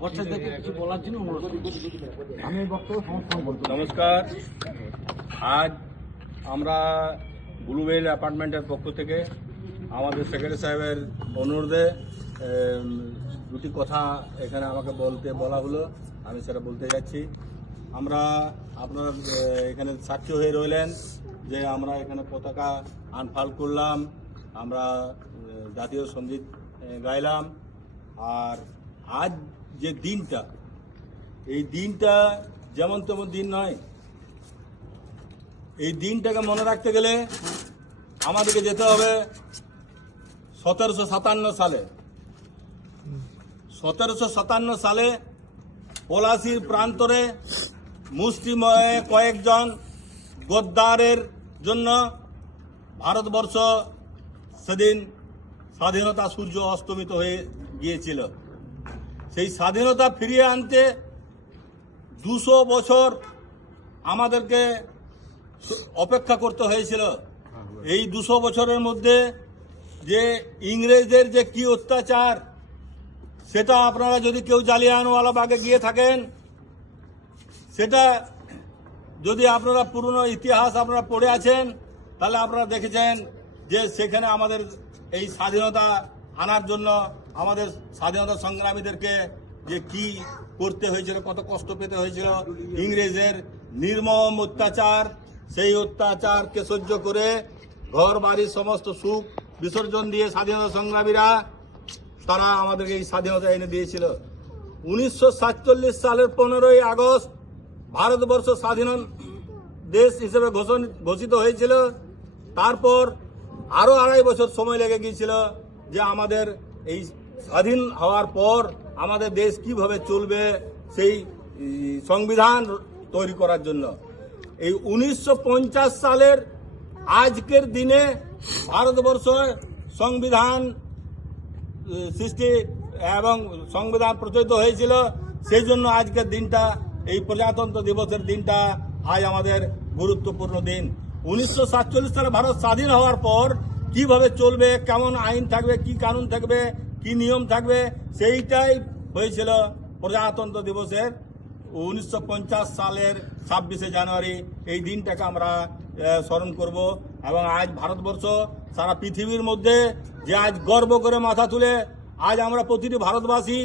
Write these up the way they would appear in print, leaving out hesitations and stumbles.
ভট্টাচার্যকে কিছু বলার জন্য অনুরোধ করছি। আমি এই বক্তব্য সমর্থন করছি। নমস্কার। আজ আমরা ব্লুবেল অ্যাপার্টমেন্টের পক্ষ থেকে আমাদের সেক্রেটারি সাহেবের অনুরোধে দুটি কথা এখানে আমাকে বলা হলো, আমি সেটা বলতে যাচ্ছি। আমরা আপনারা এখানে সাক্ষী হয়ে রইলেন যে আমরা এখানে পতাকা আনফাল করলাম, আমরা জাতীয় সঙ্গীত গাইলাম। আর আজ যে দিনটা, এই দিনটা যেমন তেমন দিন নয়। এই দিনটাকে মনে রাখতে গেলে আমাদেরকে যেতে হবে 1757 সালে। 1757 সালে পলাশির প্রান্তরে মুষ্টিময় কয়েকজন গদ্দারের জন্য ভারতবর্ষ সেদিন স্বাধীনতা সূর্য অস্তমিত হয়ে গিয়েছিল। সেই স্বাধীনতা ফিরিয়ে আনতে 200 বছর আমাদেরকে অপেক্ষা করতে হয়েছিল। এই 200 বছরের মধ্যে যে ইংরেজদের যে কি অত্যাচার, সেটা আপনারা যদি কেউ জালিয়ানওয়ালাবাগে গিয়ে থাকেন, সেটা যদি আপনারা পুরনো ইতিহাস আপনারা পড়ে আছেন, তাহলে আপনারা দেখেছেন যে সেখানে আমাদের এই স্বাধীনতা আনার জন্য আমাদের স্বাধীনতা সংগ্রামীদেরকে যে কি করতে হয়েছিল, কত কষ্ট পেতে হয়েছিল। ইংরেজের নির্মম অত্যাচার, সেই অত্যাচারকে সহ্য করে ঘর বাড়ির সমস্ত সুখ বিসর্জন দিয়ে স্বাধীনতা সংগ্রামীরা তারা আমাদেরকে এই স্বাধীনতা এনে দিয়েছিল। 1947 সালের 15ই আগস্ট ভারতবর্ষ স্বাধীন দেশ হিসেবে ঘোষিত হয়েছিল। তারপর আরো 2.5 বছর সময় লেগে গিয়েছিল যে আমাদের এই স্বাধীন হওয়ার পর আমাদের দেশ কিভাবে চলবে সেই সংবিধান তৈরি করার জন্য। এই 1950 সালের আজকের দিনে ভারতবর্ষ সংবিধান সৃষ্টি এবং সংবিধান প্রচলিত হয়েছিল। সেই জন্য আজকের দিনটা, এই প্রজাতন্ত্র দিবসের দিনটা আজ আমাদের গুরুত্বপূর্ণ দিন। 1947 সালে ভারত স্বাধীন হওয়ার পর কিভাবে চলবে, কেমন আইন থাকবে, কি কানুন থাকবে, কি নিয়ম থাকবে, সেইটাই হয়েছিল প্রজাতন্ত্র দিবসের 1950 সালের 26শে জানুয়ারি। এই দিনটাকে আমরা স্মরণ করব। এবং আজ ভারতবর্ষ সারা পৃথিবীর মধ্যে যে আজ গর্ব করে মাথা তুলে, আজ আমরা প্রতিটি ভারতবাসী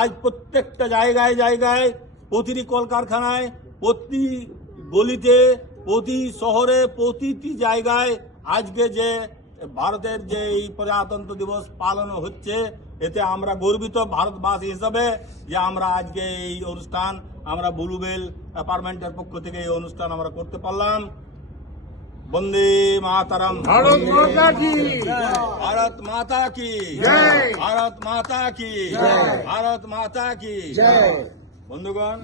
আজ প্রত্যেকটা জায়গায় জায়গায়, প্রতিটি কলকারখানায়, প্রতি গলিতে, প্রতি শহরে, প্রতিটি জায়গায় আজকে যে ভারতের যে এই প্রজাতন্ত্র দিবস পালন হচ্ছে, এতে আমরা গর্বিত ভারতবাসী হিসাবে যে আমরা আজকে এই অনুষ্ঠান আমরা ব্লুবেল অ্যাপার্টমেন্টের পক্ষ থেকে এই অনুষ্ঠান আমরা করতে পারলাম। বন্দে মাতরম। ভারত মাতা কি ভারত মাতা কি জয়। ভারত মাতা কি জয়। ভারত মাতা কি জয়। বন্ধুগণ।